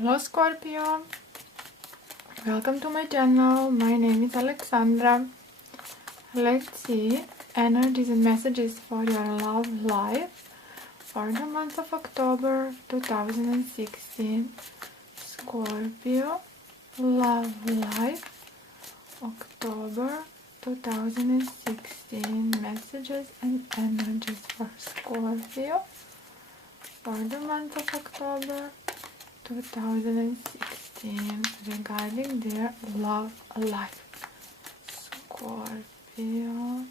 Hello Scorpio, welcome to my channel. My name is Alexandra. Let's see energies and messages for your love life for the month of October 2016. Scorpio, love life, October 2016. Messages and energies for Scorpio for the month of October 2016 regarding their love life. Scorpio,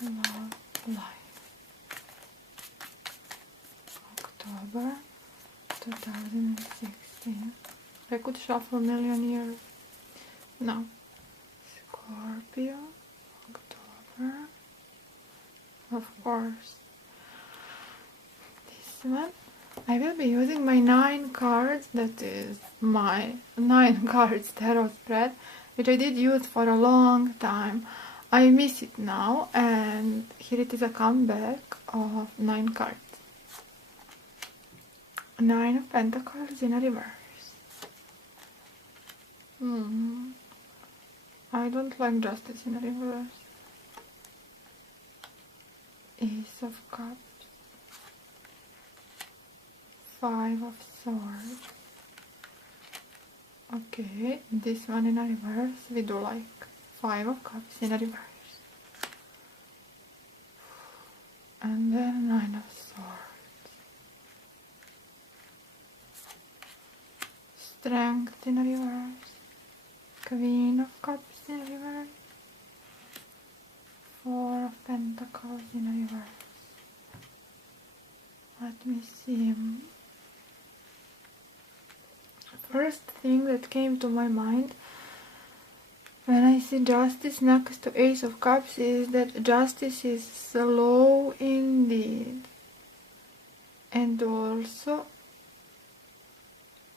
love life, October 2016. I could shuffle a million years. No. Scorpio, October, of course. This one. I will be using my 9 cards, that is my 9 cards tarot spread, which I did use for a long time. I miss it now, and here it is a comeback of 9 cards. 9 of Pentacles in a reverse. I don't like Justice in a reverse. Ace of Cups. 5 of Swords. Okay, this one in a reverse, we do like 5 of Cups in a reverse. And then 9 of Swords. Strength in a reverse. Queen of Cups in a reverse. 4 of Pentacles in a reverse. Let me see. First thing that came to my mind when I see Justice next to Ace of Cups is that Justice is slow indeed. And also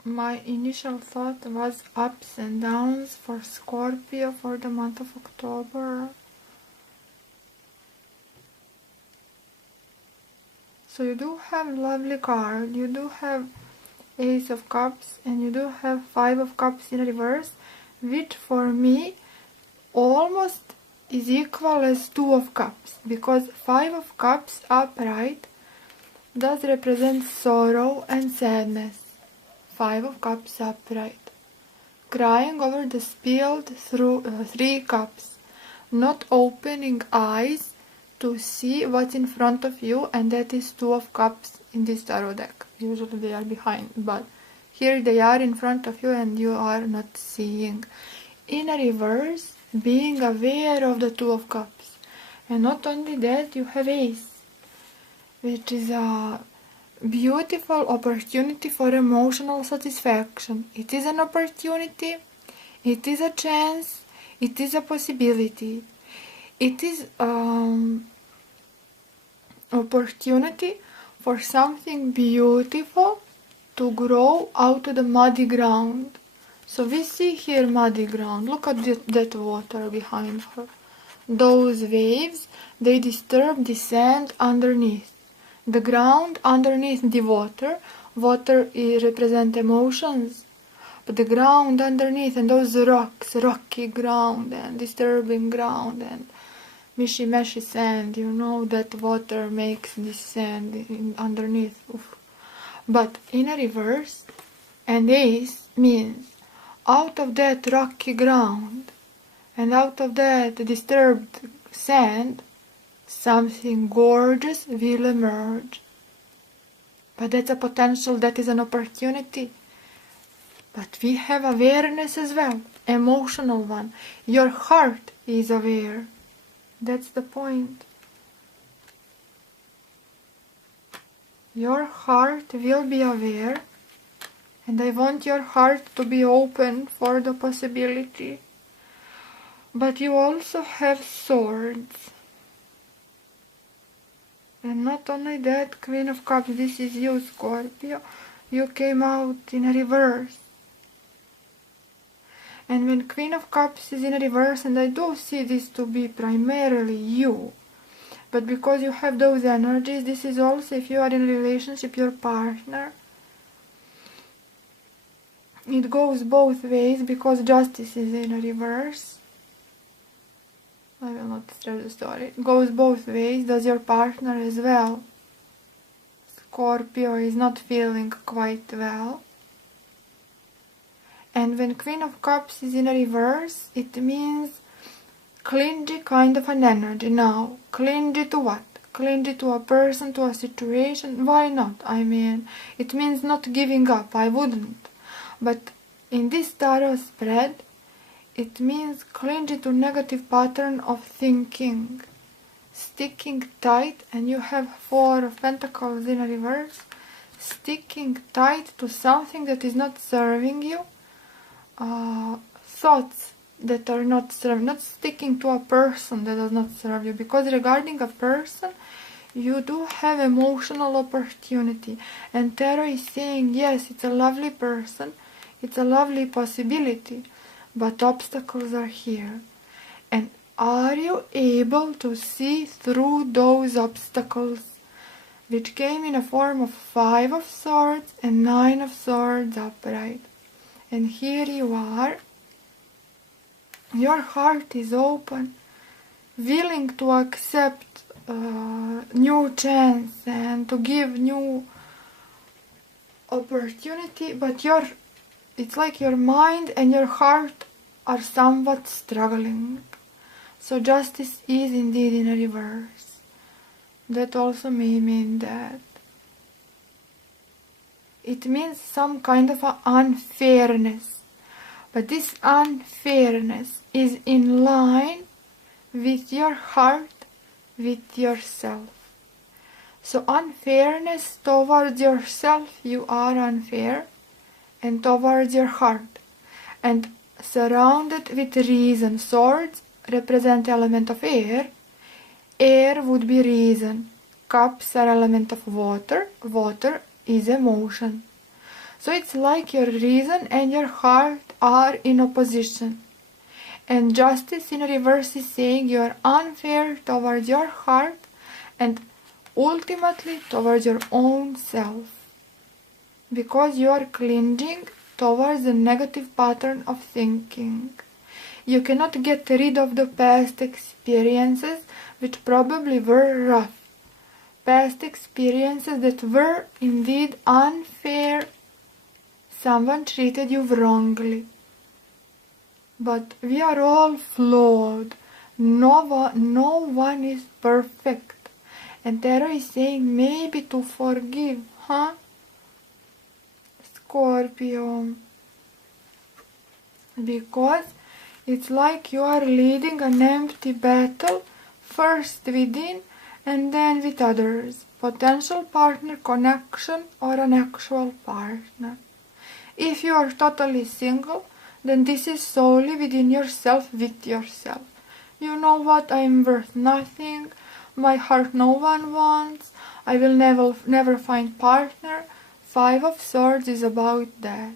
my initial thought was ups and downs for Scorpio for the month of October. So you do have lovely card, you do have Ace of Cups, and you do have 5 of Cups in reverse, which for me almost is equal as 2 of Cups, because 5 of Cups upright does represent sorrow and sadness. 5 of Cups upright. Crying over the spilled 3 cups. Not opening eyes to see what's in front of you, and that is 2 of Cups in this tarot deck. Usually they are behind, but here they are in front of you and you are not seeing. In a reverse, being aware of the 2 of Cups. And not only that, you have Ace, which is a beautiful opportunity for emotional satisfaction. It is an opportunity, it is a chance, it is a possibility. It is opportunity for something beautiful to grow out of the muddy ground. So we see here muddy ground. Look at that water behind her. Those waves, they disturb the sand underneath. The ground underneath the water. Water represents emotions. But the ground underneath and those rocks, rocky ground and disturbing ground and mishy-meshy sand, you know that water makes this sand underneath. Oof. But in a reverse, and Ace means out of that rocky ground and out of that disturbed sand, something gorgeous will emerge. But that's a potential, that is an opportunity. But we have awareness as well, emotional one. Your heart is aware. That's the point. Your heart will be aware, and I want your heart to be open for the possibility. But you also have swords. And not only that, Queen of Cups, this is you, Scorpio. You came out in a reverse. And when Queen of Cups is in a reverse, and I do see this to be primarily you, but because you have those energies, this is also, if you are in a relationship, your partner. It goes both ways because justice is in a reverse. I will not tell the story. It goes both ways. Does your partner as well? Scorpio is not feeling quite well. And when Queen of Cups is in a reverse, it means clingy kind of an energy. Now, clingy to what? Clingy to a person, to a situation? Why not? I mean, it means not giving up. I wouldn't. But in this tarot spread, it means clingy to negative pattern of thinking. Sticking tight, and you have Four of Pentacles in a reverse. Sticking tight to something that is not serving you. Thoughts that are not serving, not sticking to a person that does not serve you, because regarding a person you do have emotional opportunity, and tarot is saying yes, it's a lovely person, it's a lovely possibility, but obstacles are here. And are you able to see through those obstacles, which came in a form of Five of Swords and Nine of Swords upright? And here you are, your heart is open, willing to accept new chance and to give new opportunity, but it's like your mind and your heart are somewhat struggling. So justice is indeed in a reverse. That also may mean that it means some kind of unfairness, but this unfairness is in line with your heart, with yourself. So unfairness towards yourself, you are unfair, and towards your heart, and surrounded with reason. Swords represent element of air. Air would be reason. Cups are element of water. Water is emotion. So it's like your reason and your heart are in opposition. And justice in reverse is saying you are unfair towards your heart and ultimately towards your own self, because you are clinging towards the negative pattern of thinking. You cannot get rid of the past experiences which probably were rough. Past experiences that were indeed unfair. Someone treated you wrongly. But we are all flawed. No one is perfect. And Tarot is saying maybe to forgive, huh? Scorpio. Because it's like you are leading an empty battle, first within and then with others. Potential partner, connection, or an actual partner. If you are totally single, then this is solely within yourself, with yourself. You know what, I am worth nothing, my heart no one wants, I will never find partner. Five of Swords is about that.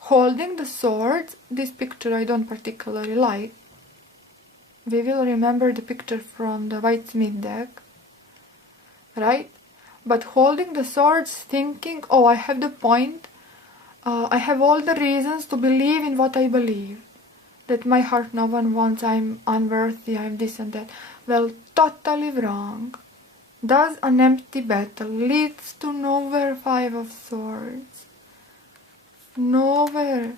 Holding the swords, this picture I don't particularly like. We will remember the picture from the Whitesmith deck, right? But holding the swords, thinking, oh, I have the point, I have all the reasons to believe in what I believe. That my heart no one wants, I'm unworthy, I'm this and that. Well, totally wrong. Does an empty battle leads to nowhere. Five of Swords. Nowhere.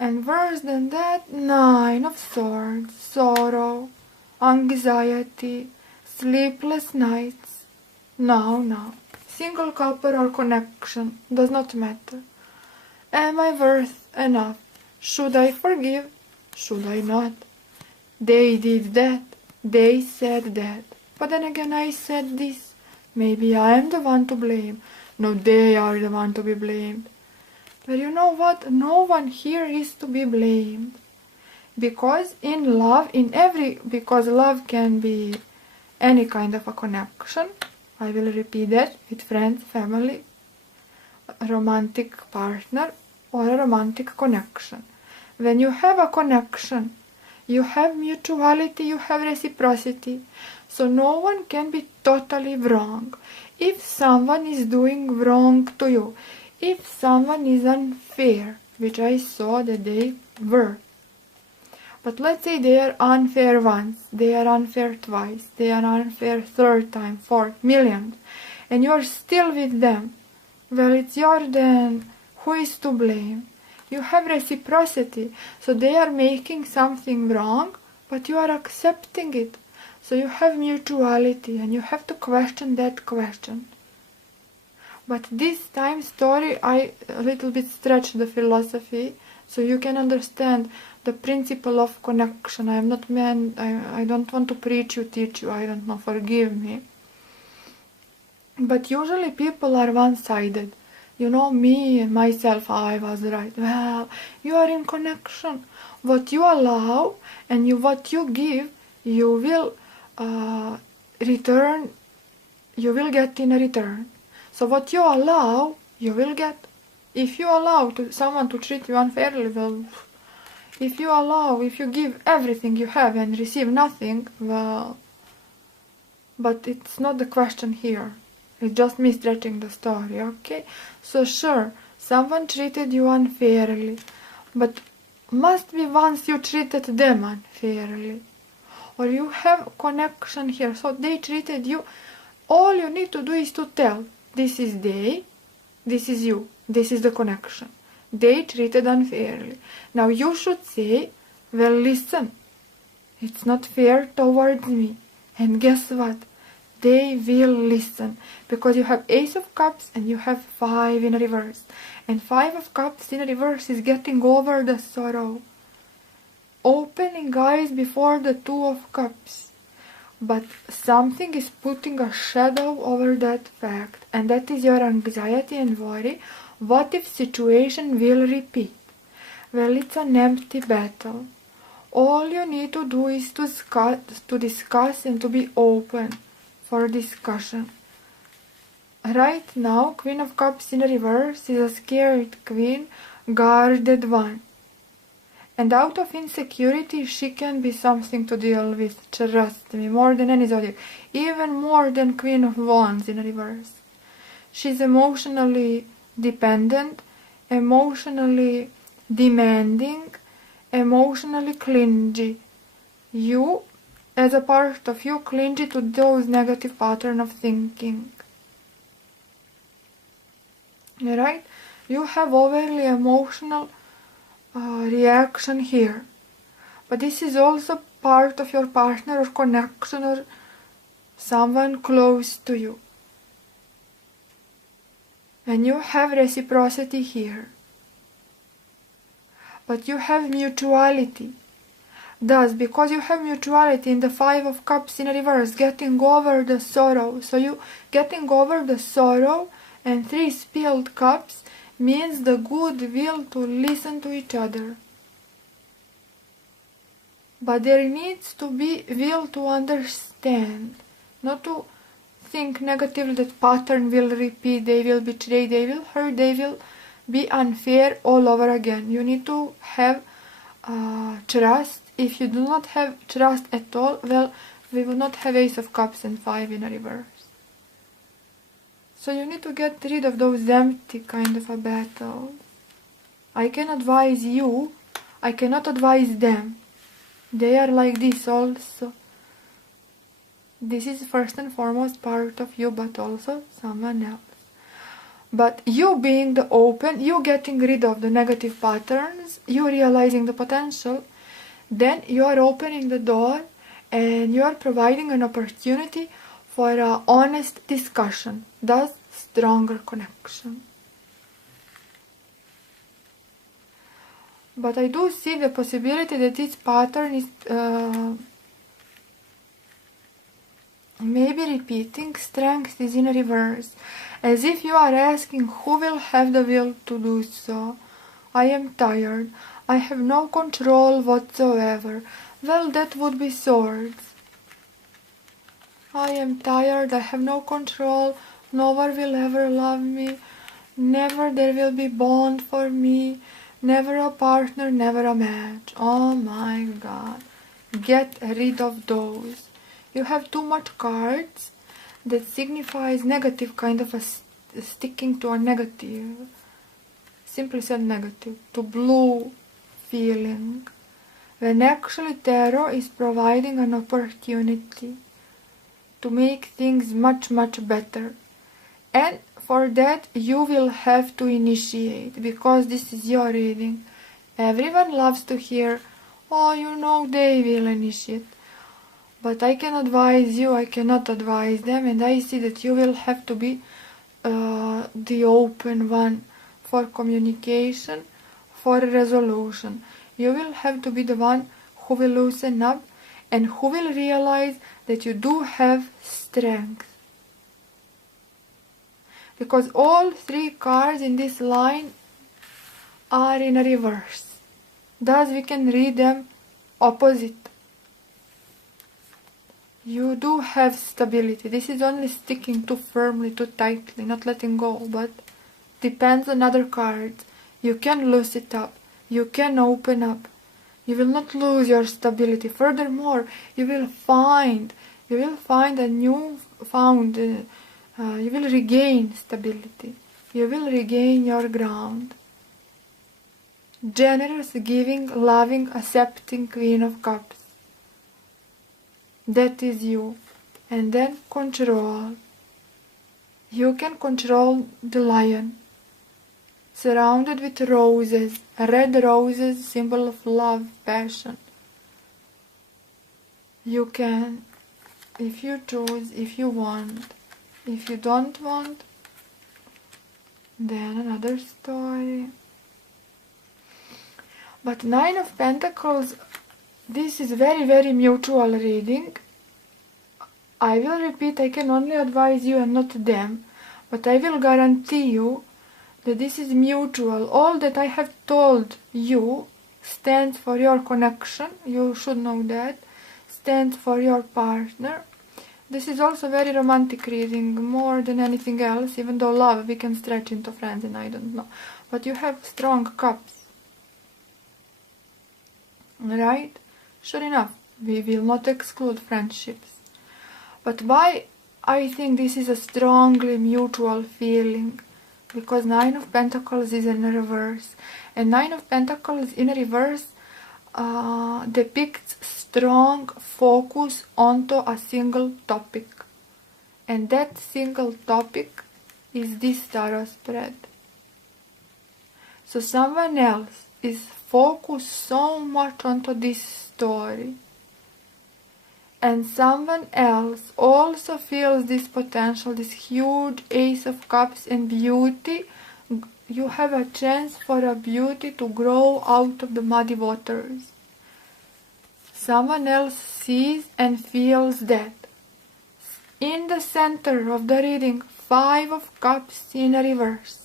And worse than that, Nine of Swords. Sorrow, anxiety, sleepless nights. No. Single couple or connection, does not matter. Am I worth enough? Should I forgive? Should I not? They did that. They said that. But then again I said this. Maybe I am the one to blame. No, they are the one to be blamed. But you know what? No one here is to be blamed. Because in love, because love can be any kind of a connection. I will repeat that, with friends, family, a romantic partner, or a romantic connection. When you have a connection, you have mutuality, you have reciprocity. So no one can be totally wrong. If someone is doing wrong to you, If someone is unfair, which I saw that they were, but let's say they are unfair once, they are unfair twice, they are unfair third time, fourth, millionth, and you are still with them, well, it's your then. Who is to blame? You have reciprocity, so they are making something wrong, but you are accepting it. So you have mutuality, and you have to question that question. But this time story, I a little bit stretched the philosophy, so you can understand the principle of connection. I am not meant, I don't want to preach you, teach you, I don't know, forgive me. But usually people are one-sided. You know, me and myself, I was right. Well, you are in connection. What you allow and what you give, you will return, you will get in a return. So what you allow, you will get. If you allow someone to treat you unfairly, well, if you give everything you have and receive nothing, well, but it's not the question here. It's just me stretching the story, okay? So sure, someone treated you unfairly, but must be once you treated them unfairly. Or you have connection here, so they treated you. All you need to do is to tell, this is they, this is you, this is the connection. They treated unfairly. Now you should say, well, listen, it's not fair towards me. And guess what? They will listen, because you have Ace of Cups and you have 5 in reverse. And 5 of Cups in reverse is getting over the sorrow. Opening eyes before the 2 of Cups. But something is putting a shadow over that fact, and that is your anxiety and worry. What if situation will repeat? Well, it's an empty battle. All you need to do is to discuss and to be open for discussion. Right now, Queen of Cups in reverse is a scared queen, guarded one. And out of insecurity, she can be something to deal with, trust me, more than any zodiac. Even more than Queen of Wands in reverse. She's emotionally dependent, emotionally demanding, emotionally clingy. You, as a part of you, clingy to those negative patterns of thinking. Right? You have overly emotional reaction here. But this is also part of your partner or connection or someone close to you. And you have reciprocity here. But you have mutuality. Thus, because you have mutuality in the 5 of Cups in reverse, getting over the sorrow. So you getting over the sorrow and 3 spilled cups means the goodwill to listen to each other. But there needs to be will to understand, not to think negatively that pattern will repeat, they will betray, they will hurt, they will be unfair all over again. You need to have trust. If you do not have trust at all, well, we will not have Ace of Cups and 5 in a reverse. So you need to get rid of those empty kind of a battle. I can advise you, I cannot advise them. They are like this also. This is first and foremost part of you, but also someone else. But you being the open, you getting rid of the negative patterns, you realizing the potential, then you are opening the door and you are providing an opportunity for an honest discussion, thus stronger connection. But I do see the possibility that this pattern is maybe repeating. Strength is in reverse, as if you are asking who will have the will to do so. I am tired. I have no control whatsoever. Well, that would be Swords. I am tired. I have no control. No one will ever love me. Never there will be bond for me. Never a partner, never a match. Oh my God. Get rid of those. You have too much cards that signifies negative, kind of a sticking to a negative. simply said negative, to blue feeling, when actually tarot is providing an opportunity to make things much better. And for that you will have to initiate, because this is your reading. Everyone loves to hear, oh, you know, they will initiate. But I can advise you, I cannot advise them, and I see that you will have to be the open one for communication, for resolution. You will have to be the one who will loosen up and who will realize that you do have strength. Because all three cards in this line are in a reverse. Thus we can read them opposite. You do have stability. This is only sticking too firmly, too tightly, not letting go, but depends on other cards. You can loosen it up. You can open up. You will not lose your stability. Furthermore, you will find a new found, you will regain stability. You will regain your ground. Generous, giving, loving, accepting Queen of Cups. That is you. And then control. You can control the lion. Surrounded with roses, red roses, symbol of love, passion. You can, if you choose, if you want. If you don't want, then another story. But Nine of Pentacles, this is very mutual reading. I will repeat, I can only advise you and not them, but I will guarantee you that this is mutual. All that I have told you stands for your connection, you should know that, stands for your partner. This is also very romantic reading, more than anything else, even though love we can stretch into friends and I don't know. But you have strong cups. Right? Sure enough, we will not exclude friendships. But why I think this is a strongly mutual feeling? Because Nine of Pentacles is in reverse. And Nine of Pentacles in reverse depicts strong focus onto a single topic. And that single topic is this tarot spread. So someone else is focused so much onto this story. And someone else also feels this potential, this huge Ace of Cups and beauty. You have a chance for a beauty to grow out of the muddy waters. Someone else sees and feels that. In the center of the reading, Five of Cups in reverse.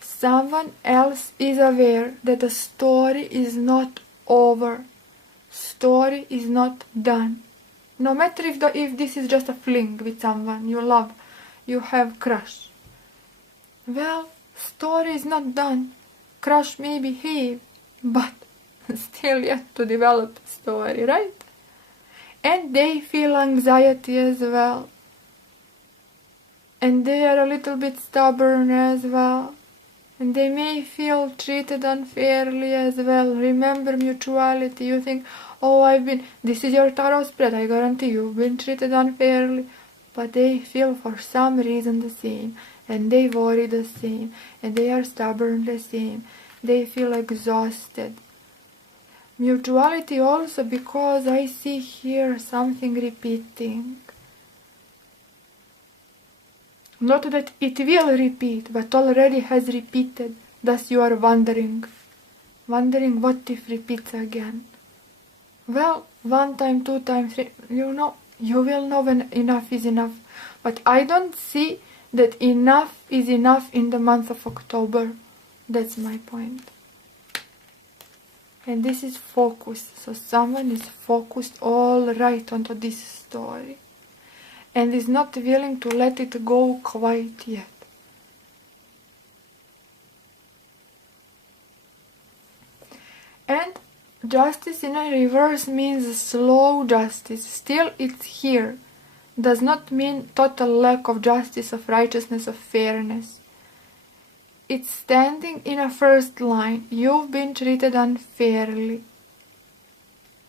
Someone else is aware that the story is not over. Story is not done. No matter if this is just a fling with someone you love, you have crush. Well, story is not done. Crush may behave, but still yet to develop story, right? And they feel anxiety as well. And they are a little bit stubborn as well. And they may feel treated unfairly as well. Remember mutuality. You think, oh, this is your tarot spread, I guarantee you've been treated unfairly. But they feel for some reason the same. And they worry the same. And they are stubborn the same. They feel exhausted. Mutuality also, because I see here something repeating. Not that it will repeat, but already has repeated. Thus you are wondering. Wondering what if repeats again. Well, one time, two times, three, you will know when enough is enough. But I don't see that enough is enough in the month of October. That's my point. And this is focus. So someone is focused all right onto this story. And is not willing to let it go quite yet. And justice in a reverse means slow justice. Still it's here. Does not mean total lack of justice, of righteousness, of fairness. it's standing in a first line. You've been treated unfairly.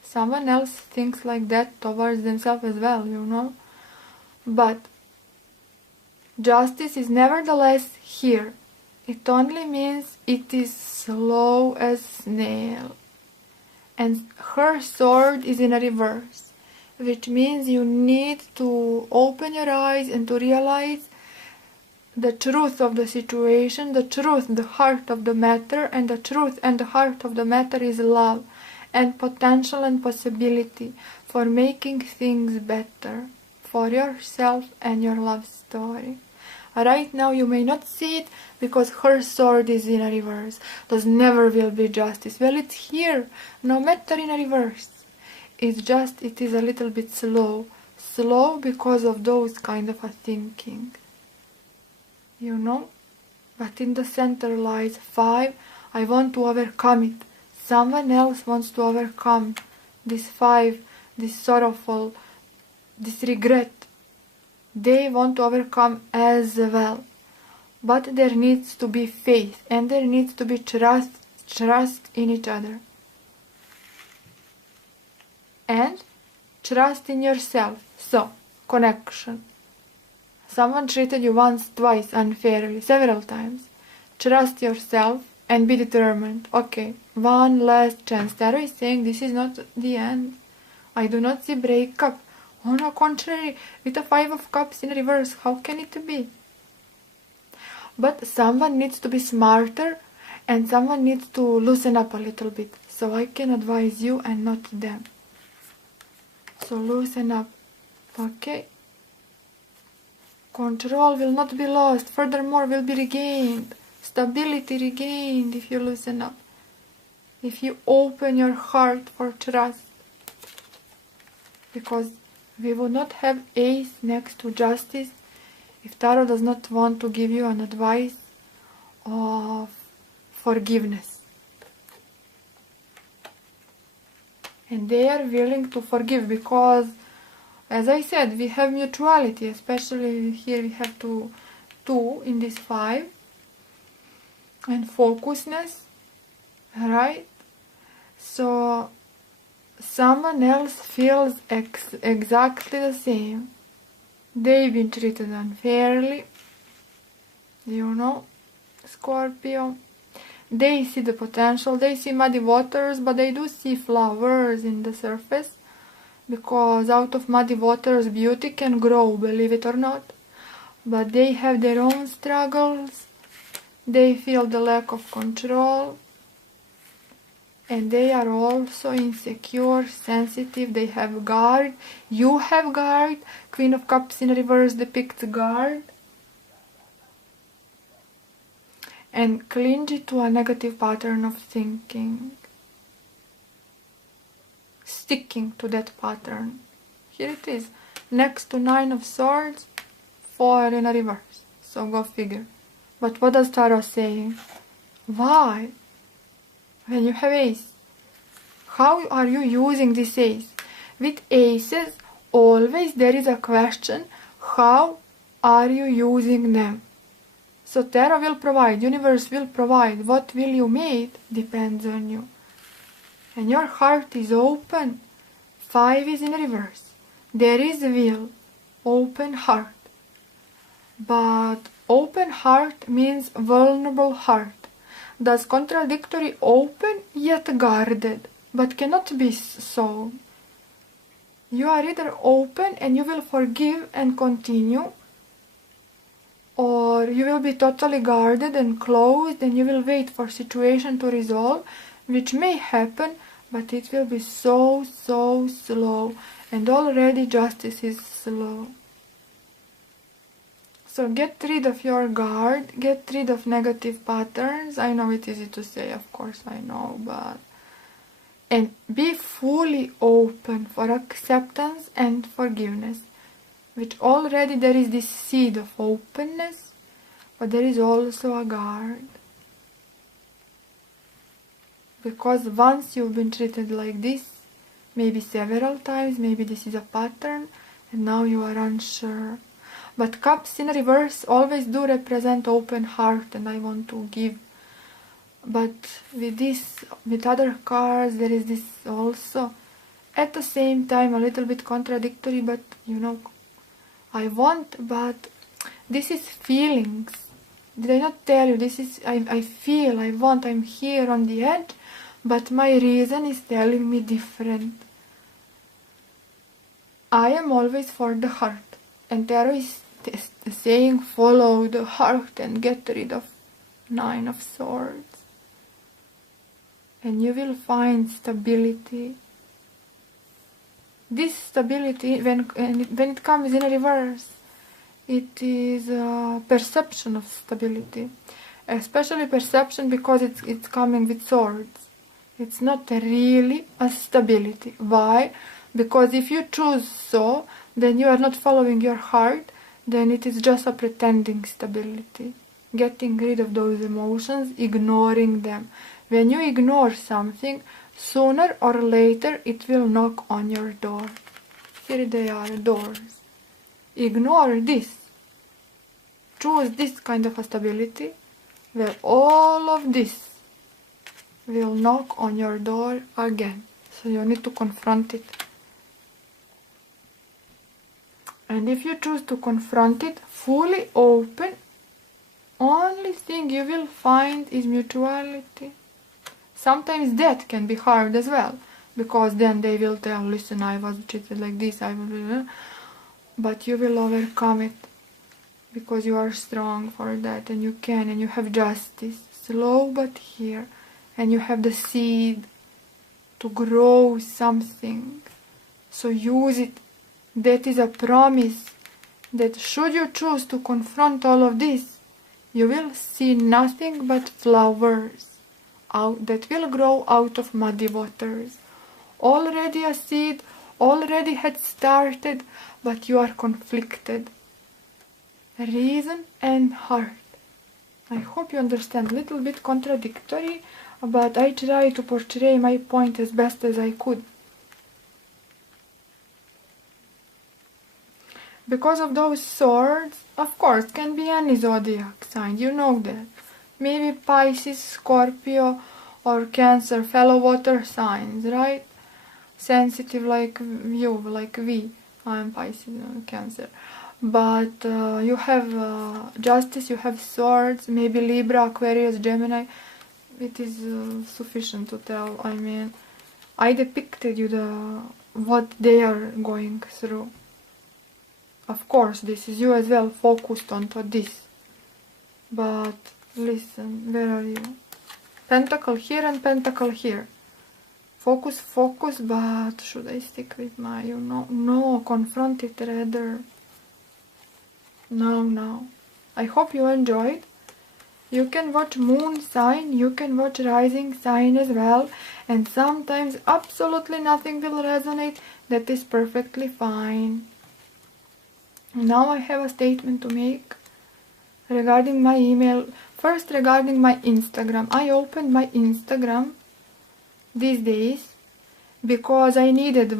Someone else thinks like that towards themselves as well, you know. But justice is nevertheless here. It only means it is slow as snail. And her sword is in a reverse, which means you need to open your eyes and to realize the truth of the situation, the truth, the heart of the matter, and the truth and the heart of the matter is love and potential and possibility for making things better for yourself and your love story. Right now you may not see it because her sword is in a reverse. Thus never will be justice. Well, it's here, no matter in a reverse. It's just, it is a little bit slow. Slow because of those kind of a thinking. You know? But in the center lies 5. I want to overcome it. Someone else wants to overcome this 5, this sorrowful, this regret. They want to overcome as well. But there needs to be faith and there needs to be trust in each other. And trust in yourself. So, connection. Someone treated you once, twice, unfairly, several times. Trust yourself and be determined. Okay, one last chance. Tarot is saying this is not the end. I do not see breakup. On the contrary, with a 5 of Cups in reverse, how can it be? But someone needs to be smarter and someone needs to loosen up a little bit. So I can advise you and not them. So loosen up. Okay? Control will not be lost. Furthermore, will be regained. Stability regained if you loosen up. If you open your heart for trust. Because we would not have Ace next to Justice if Tarot does not want to give you an advice of forgiveness. And they are willing to forgive because, as I said, we have mutuality, especially here we have two in this 5. And focusedness, right? So someone else feels exactly the same. They've been treated unfairly, you know, Scorpio. They see the potential, they see muddy waters, but they do see flowers in the surface, because out of muddy waters beauty can grow, believe it or not. But they have their own struggles, they feel the lack of control, and they are also insecure, sensitive, they have guard. You have guard. Queen of Cups in reverse depicts guard. And clingy to a negative pattern of thinking. Sticking to that pattern. Here it is. Next to 9 of Swords, 4 in a reverse. So go figure. But what does Tarot say? Why? When you have Ace, how are you using this Ace? With Aces, always there is a question, how are you using them? So Tarot will provide, Universe will provide, what will you make depends on you. And your heart is open, 5 is in reverse. There is will, open heart. But open heart means vulnerable heart. Thus contradictory, open yet guarded, but cannot be so. You are either open and you will forgive and continue, or you will be totally guarded and closed and you will wait for situation to resolve, which may happen, but it will be so slow, and already justice is slow. So get rid of your guard, get rid of negative patterns. I know it's easy to say, of course I know, but... And be fully open for acceptance and forgiveness. Which already there is this seed of openness, but there is also a guard. Because once you've been treated like this, maybe several times, maybe this is a pattern, and now you are unsure. But cups in reverse always do represent open heart, and I want to give. But with other cards, there is this also, at the same time, a little bit contradictory, but I want, but this is feelings. Did I not tell you? This is, I feel, I want, I'm here on the edge, but my reason is telling me different. I am always for the heart, and tarot is saying follow the heart and get rid of 9 of Swords. And you will find stability. This stability, when it comes in reverse, it is a perception of stability. Especially perception because it's coming with Swords. It's not really a stability. Why? Because if you choose so, then you are not following your heart, then it is just a pretending stability. Getting rid of those emotions, ignoring them. When you ignore something, sooner or later it will knock on your door. Here they are, doors. Ignore this. Choose this kind of a stability, where all of this will knock on your door again. So you need to confront it. And if you choose to confront it fully open, only thing you will find is mutuality. Sometimes that can be hard as well, because then they will tell, listen, I was treated like this, but you will overcome it, because you are strong for that, and you can, and you have justice, slow but here, and you have the seed to grow something, so use it. That is a promise, that should you choose to confront all of this, you will see nothing but flowers that will grow out of muddy waters. Already a seed, already had started, but you are conflicted. Reason and heart. I hope you understand. A little bit contradictory, but I try to portray my point as best as I could. Because of those Swords, of course, can be any zodiac sign, you know that. Maybe Pisces, Scorpio, or Cancer, fellow water signs, right? Sensitive like you, like we. I am Pisces, Cancer. But you have Justice, you have Swords, maybe Libra, Aquarius, Gemini. It is sufficient to tell. I mean, I depicted you what they are going through. Of course, this is you as well, focused onto this. But listen, where are you? Pentacle here and Pentacle here. Focus, focus, but should I stick with my, no, confront it rather. No. I hope you enjoyed. You can watch moon sign, you can watch rising sign as well, and sometimes absolutely nothing will resonate. That is perfectly fine. Now I have a statement to make regarding my email. First, regarding my Instagram. I opened my Instagram these days because I needed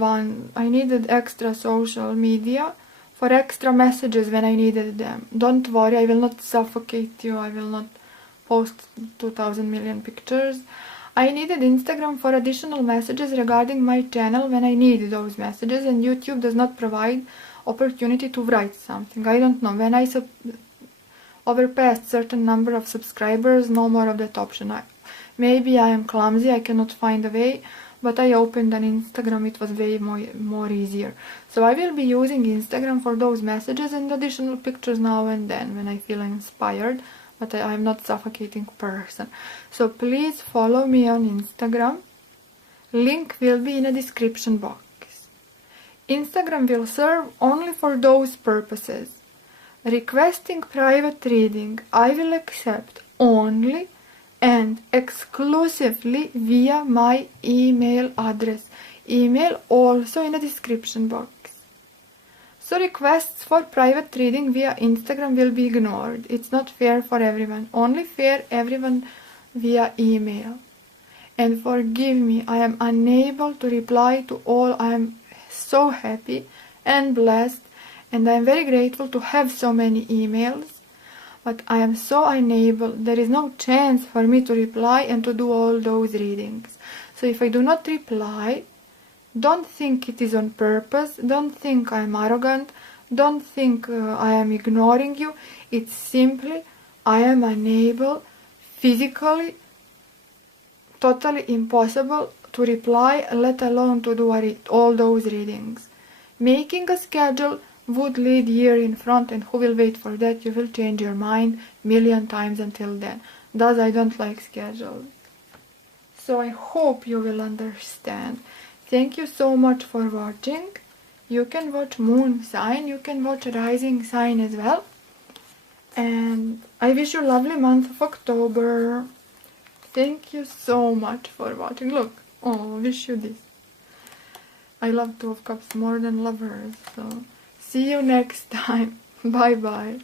extra social media for extra messages when I needed them. Don't worry, I will not suffocate you. I will not post 2,000 million pictures. I needed Instagram for additional messages regarding my channel when I needed those messages, and YouTube does not provide opportunity to write something. I don't know, when I overpassed certain number of subscribers, no more of that option. Maybe I am clumsy, I cannot find a way, but I opened an Instagram, it was way more easier. So I will be using Instagram for those messages and additional pictures now and then when I feel inspired, but I am not suffocating person. So please follow me on Instagram. Link will be in a description box. Instagram will serve only for those purposes. Requesting private reading I will accept only and exclusively via my email address. Email also in the description box. So requests for private reading via Instagram will be ignored. It's not fair for everyone. Only fair everyone via email. And forgive me, I am unable to reply to all. I am so happy and blessed and I am very grateful to have so many emails, but I am so unable. There is no chance for me to reply and to do all those readings. So if I do not reply, don't think it is on purpose, don't think I am arrogant, don't think I am ignoring you. It's simply I am unable, physically, totally impossible to reply, let alone to do all those readings. Making a schedule would lead year in front, and who will wait for that? You will change your mind million times until then. Thus, I don't like schedules. So I hope you will understand. Thank you so much for watching. You can watch moon sign, you can watch rising sign as well. And I wish you a lovely month of October. Thank you so much for watching. Look, oh, I wish you this. I love Two of Cups more than lovers. So see you next time. Bye bye.